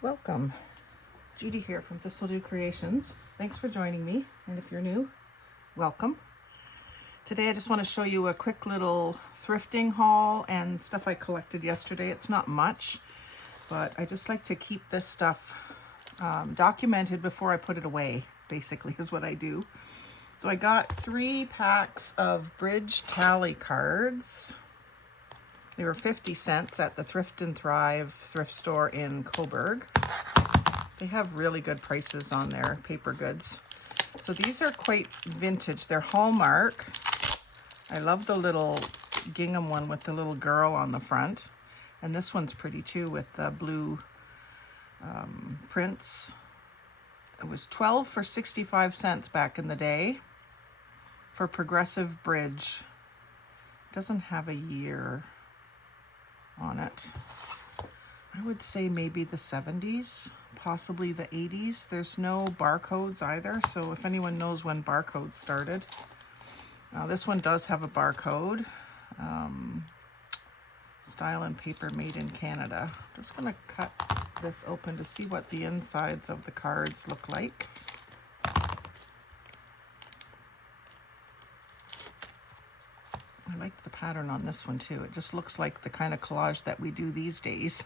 Welcome. Judy here from Thistledew Creations. Thanks for joining me, and if you're new, welcome. Today I just want to show you a quick little thrifting haul and stuff I collected yesterday. It's not much, but I just like to keep this stuff documented before I put it away, basically is what I do. So I got 3 packs of bridge tally cards. They were 50 cents at the Thrift and Thrive thrift store in Coburg. They have really good prices on their paper goods. So these are quite vintage. They're Hallmark. I love the little gingham one with the little girl on the front. And this one's pretty too with the blue prints. It was 12 for 65 cents back in the day for progressive bridge. It doesn't have a year on it. I would say maybe the 70s, possibly the 80s. There's no barcodes either, so if anyone knows when barcodes started. This one does have a barcode. Style and paper made in Canada. I'm just going to cut this open to see what the insides of the cards look like. I like the pattern on this one too. It just looks like the kind of collage that we do these days.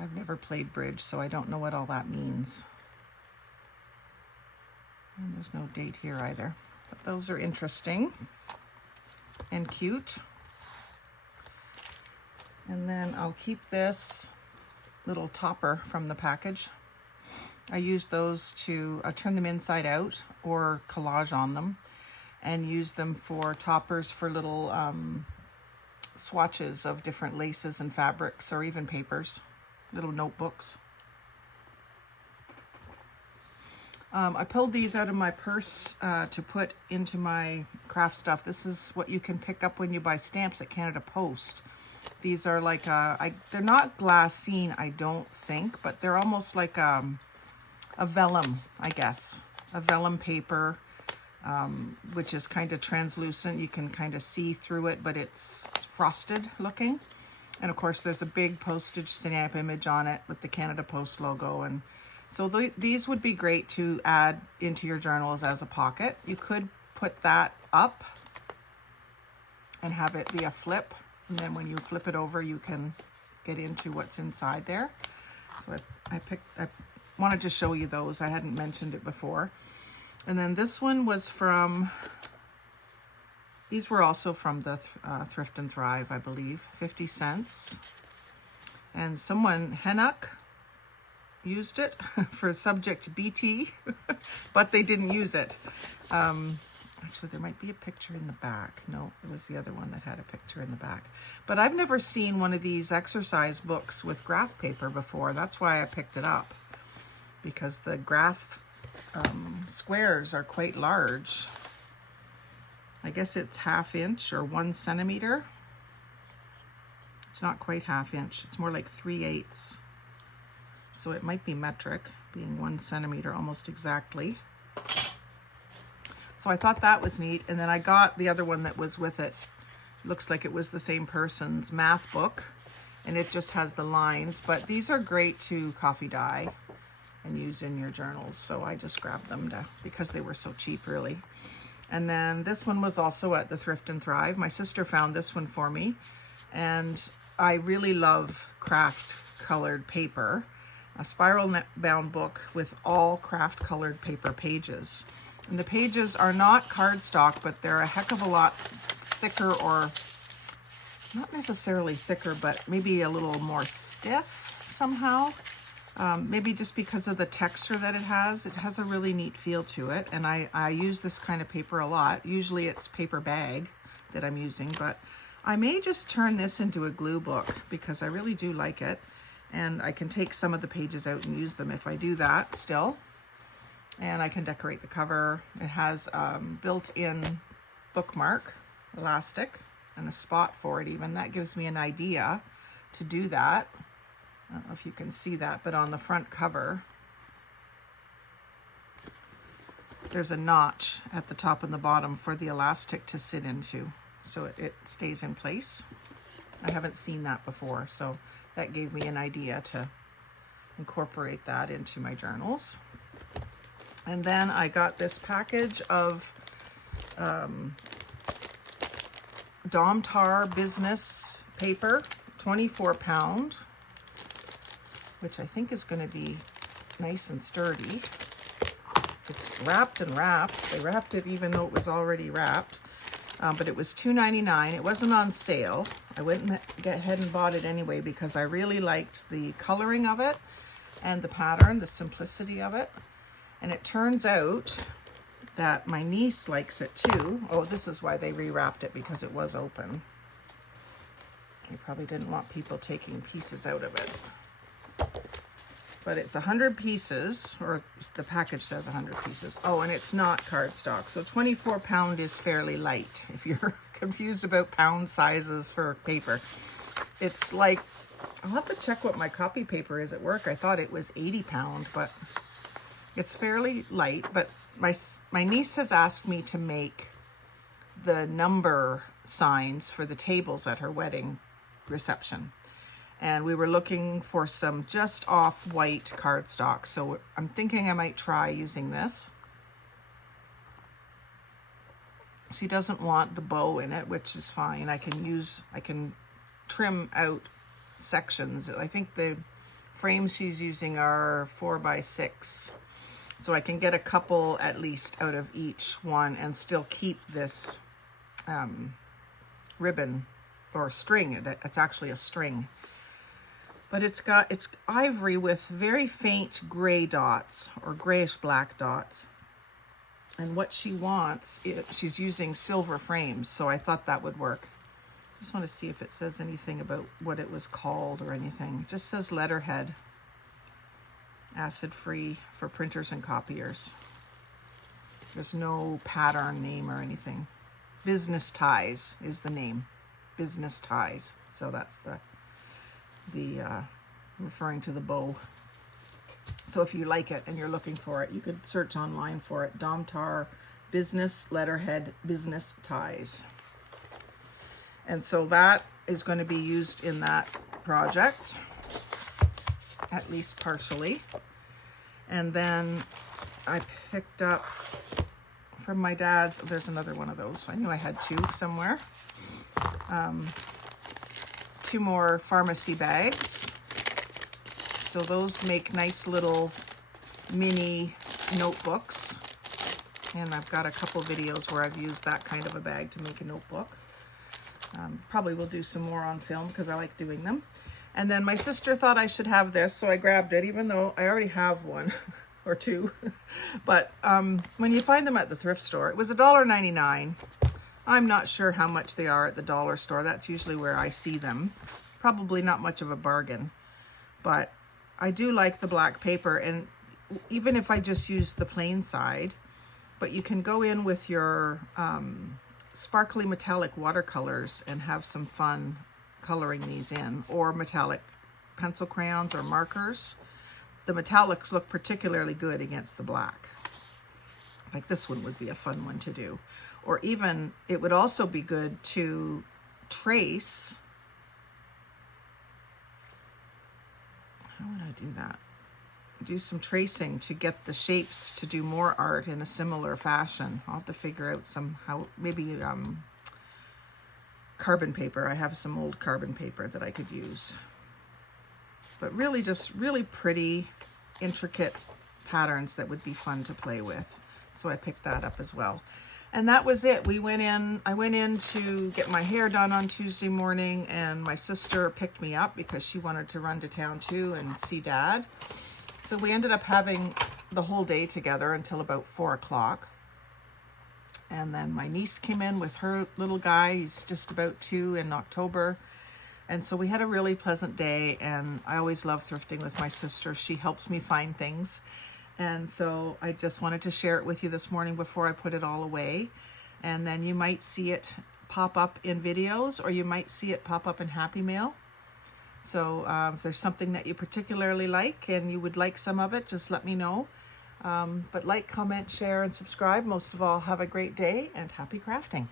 I've never played bridge, so I don't know what all that means. And there's no date here either. But those are interesting and cute. And then I'll keep this little topper from the package. I use those to turn them inside out or collage on them and use them for toppers for little swatches of different laces and fabrics or even papers, little notebooks. I pulled these out of my purse to put into my craft stuff. This is what you can pick up when you buy stamps at Canada Post. These are like, they're not glassine, I don't think, but they're almost like a vellum, I guess. A vellum paper, which is kind of translucent. You can kind of see through it, but it's frosted looking. And of course, there's a big postage stamp image on it with the Canada Post logo. And so these would be great to add into your journals as a pocket. You could put that up and have it be a flip. And then when you flip it over, you can get into what's inside there. So I wanted to show you those. I hadn't mentioned it before. And then this one was from, these were also from the Thrift and Thrive, I believe, 50 cents. And someone, Hennock, used it for subject BT, but they didn't use it. Actually, there might be a picture in the back. No, it was the other one that had a picture in the back. But I've never seen one of these exercise books with graph paper before. That's why I picked it up, because the graph squares are quite large. I guess it's 1/2 inch or 1 centimeter. It's not quite 1/2 inch. It's more like 3/8. So it might be metric, being 1 centimeter almost exactly. So I thought that was neat. And then I got the other one that was with it. Looks like it was the same person's math book, and it just has the lines. But these are great to coffee dye and use in your journals. So I just grabbed them because they were so cheap, really. And then this one was also at the Thrift and Thrive. My sister found this one for me, and I really love craft colored paper. A spiral bound book with all craft colored paper pages. And the pages are not cardstock, but they're a heck of a lot thicker, or not necessarily thicker, but maybe a little more stiff somehow. Maybe just because of the texture that it has. It has a really neat feel to it, and I use this kind of paper a lot. Usually it's paper bag that I'm using, but I may just turn this into a glue book because I really do like it, and I can take some of the pages out and use them if I do that still, and I can decorate the cover. It has built-in bookmark elastic and a spot for it even. That gives me an idea to do that. I don't know if you can see that, but on the front cover, there's a notch at the top and the bottom for the elastic to sit into. so it stays in place. I haven't seen that before, so that gave me an idea to incorporate that into my journals. And then I got this package of Domtar business paper, 24-pound, which I think is going to be nice and sturdy. It's wrapped and wrapped. They wrapped it even though it was already wrapped, but it was $2.99. It wasn't on sale. I went ahead and bought it anyway because I really liked the coloring of it and the pattern, the simplicity of it. And it turns out that my niece likes it too. Oh, this is why they rewrapped it, because it was open. They probably didn't want people taking pieces out of it. But it's 100 pieces, or the package says 100 pieces. Oh, and it's not cardstock. So 24-pound is fairly light. If you're confused about pound sizes for paper, it's like, I'll have to check what my copy paper is at work. I thought it was 80-pound, but it's fairly light. But my niece has asked me to make the number signs for the tables at her wedding reception. And we were looking for some just off-white cardstock. So I'm thinking I might try using this. She doesn't want the bow in it, which is fine. I can trim out sections. I think the frames she's using are 4x6. So I can get a couple at least out of each one and still keep this ribbon or string. It's actually a string. But it's ivory with very faint gray dots or grayish black dots. And what she wants, she's using silver frames, so I thought that would work. I just want to see if it says anything about what it was called or anything. It just says letterhead, acid-free for printers and copiers. There's no pattern name or anything. Business Ties is the name. Business Ties. So that's the referring to the bow. So if you like it and you're looking for it, you could search online for it. Domtar business letterhead business ties. And so that is going to be used in that project, at least partially. And then I picked up from my dad's, there's another one of those. I knew I had two somewhere. 2 more pharmacy bags. So those make nice little mini notebooks. And I've got a couple videos where I've used that kind of a bag to make a notebook. Probably will do some more on film because I like doing them. And then my sister thought I should have this, so I grabbed it, even though I already have one or two. But when you find them at the thrift store, it was $1.99. I'm not sure how much they are at the dollar store. That's usually where I see them. Probably not much of a bargain. But I do like the black paper, and even if I just use the plain side, but you can go in with your sparkly metallic watercolors and have some fun coloring these in, or metallic pencil crayons or markers. The metallics look particularly good against the black. Like this one would be a fun one to do. Or even, it would also be good to trace. How would I do that? Do some tracing to get the shapes to do more art in a similar fashion. I'll have to figure out somehow, maybe carbon paper. I have some old carbon paper that I could use. But really just really pretty, intricate patterns that would be fun to play with. So I picked that up as well. And that was it. I went in to get my hair done on Tuesday morning, and my sister picked me up because she wanted to run to town too and see Dad. So we ended up having the whole day together until about 4 o'clock. And then my niece came in with her little guy. He's just about 2 in October. And so we had a really pleasant day, and I always love thrifting with my sister. She helps me find things. And so I just wanted to share it with you this morning before I put it all away. And then you might see it pop up in videos, or you might see it pop up in Happy Mail. So if there's something that you particularly like and you would like some of it, just let me know. But like, comment, share, and subscribe. Most of all, have a great day and happy crafting.